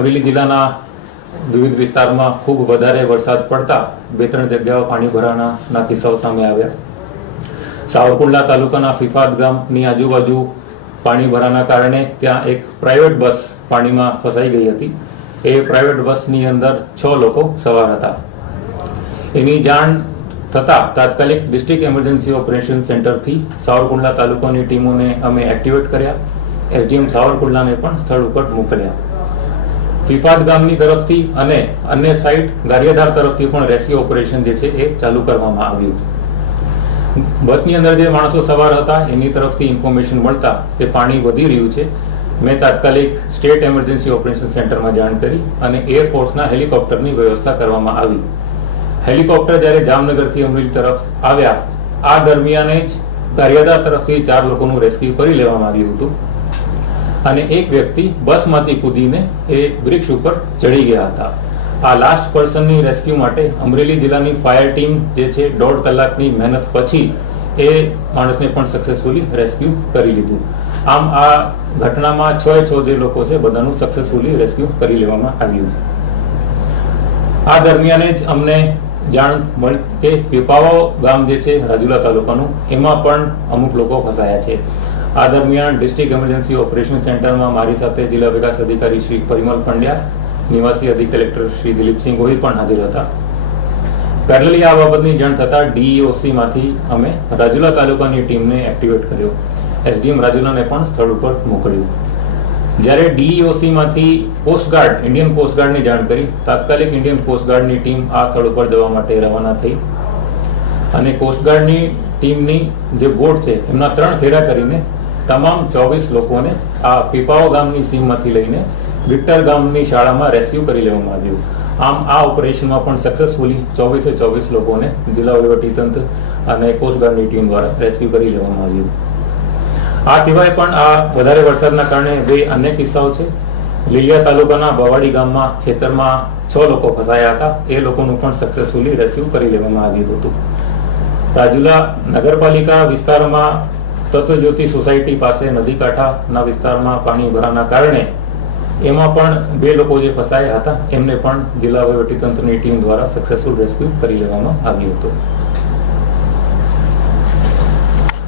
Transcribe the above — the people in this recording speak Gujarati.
અમરેલી જિલ્લાના વિવિધ વિસ્તારમાં ખૂબ વધારે વરસાદ પડતા 2-3 જગ્યાઓ પાણી ભરાવાના કિસ્સાઓ સામે આવ્યા. સાવરકુંડલા તાલુકાના ફિફાદ ગામની આજુબાજુ પાણી ભરાવાના કારણે ત્યાં એક પ્રાઇવેટ બસ પાણીમાં ફસાઈ ગઈ હતી. એ પ્રાઇવેટ બસની અંદર 6 લોકો સવાર હતા. એની જાણ થતાં તાત્કાલિક ડિસ્ટ્રિક્ટ એમરજન્સી ઓપરેશન સેન્ટરથી સાવરકુંડલા તાલુકાની ટીમોને અમે એક્ટિવેટ કર્યા. એસડીએમ સાવરકુંડલાને પણ સ્થળ ઉપર મોકલ્યા. ફિફાદ ગામની તરફથી અને અન્ય સાઇટ ગારિયાધાર તરફથી પણ રેસ્ક્યુ ઓપરેશન જે છે એ ચાલુ કરવામાં આવ્યું. બસની અંદર જે માણસો સવાર હતા એની તરફથી ઇન્ફોર્મેશન મળતા કે પાણી વધી રહ્યું છે. મેં તાત્કાલિક સ્ટેટ એમરજન્સી ઓપરેશન સેન્ટરમાં જાણ કરી અને એરફોર્સના હેલિકોપ્ટરની વ્યવસ્થા કરવામાં આવી. હેલિકોપ્ટર જ્યારે જામનગરથી અમરેલી તરફ આવ્યા આ દરમિયાન જ ગારિયાધાર તરફથી 4 લોકોનું રેસ્ક્યુ કરી લેવામાં આવ્યું હતું અને એક વ્યક્તિ બસમાંથી કૂદીને એ બ્રિક્સ ઉપર ચડી ગયા હતા. આ લાસ્ટ પર્સનની રેસ્ક્યુ માટે અમરેલી જિલ્લાની ફાયર ટીમ જે છે 1.5 કલાકની મહેનત પછી એ માણસને પણ સક્સેસફુલી રેસ્ક્યુ કરી લીધું. આમ આ ઘટનામાં 6 જે લોકો છે બધાનું સક્સેસફુલી રેસ્ક્યુ કરી લેવામાં આવ્યું. આ દરમિયાન જ અમને જાણ મળી કે પીપાવાવ ગામ જે છે રાજુલા તાલુકાનું એમાં પણ અમુક લોકો ફસાયા છે. આ દરમિયાન ડિસ્ટ્રિક્ટ એમરજન્સી ઓપરેશન સેન્ટરમાં મારી સાથે જિલ્લા વિકાસ અધિકારી શ્રી પરિમલ પંડ્યા, નિવાસી અધિક કલેક્ટર શ્રી દિલીપસિંહ ગોહિલ પણ હાજર હતા. પેરેલલી આ બાબતની જાણ થતાં ડીઈઓસીમાંથી અમે રાજુલા તાલુકાની ટીમને એક્ટિવેટ કર્યો. એસડીએમ રાજુલાને પણ સ્થળ ઉપર મોકલ્યું. જ્યારે ડીઈઓસીમાંથી કોસ્ટગાર્ડ ઇન્ડિયન કોસ્ટગાર્ડની જાણ કરી તાત્કાલિક ઇન્ડિયન કોસ્ટગાર્ડની ટીમ આ સ્થળ ઉપર જવા માટે રવાના થઈ અને કોસ્ટગાર્ડની ટીમની જે બોટ છે એમના 3 ફેરા કરીને તમામ 24 લોકોને આ પીપાવ ગામની સીમમાંથી લઈને વિક્ટર ગામની શાળામાં રેસ્ક્યુ કરી લેવામાં આવ્યું. આમ આ ઓપરેશનમાં પણ સક્સેસફુલી 24 લોકોને જિલ્લા વહીવટીતંત્ર અને કોસ્ટગાર્ડની ટીમ દ્વારા રેસ્ક્યુ કરી લેવામાં આવ્યું. આ સિવાય પણ આ વધારે વરસાદના કારણે 2 અન્ય કિસ્સાઓ છે. લીલિયા તાલુકાના બવાડી ગામમાં ખેતરમાં 6 લોકો ફસાયા હતા. એ લોકોનું પણ સક્સેસફુલી રેસ્ક્યુ કરી લેવામાં આવ્યું હતું. રાજુલા નગરપાલિકા વિસ્તારમાં તત્વજ્યોતિ સોસાયટી પાસે નદી કાંઠાના વિસ્તારમાં પાણી ભરાવાના કારણે એમાં પણ 2 લોકો જે ફસાયા હતા એમને પણ જિલ્લા વહીવટીતંત્રની ટીમ દ્વારા સક્સેસફુલ રેસ્ક્યુ કરી લેવામાં આવ્યું હતું.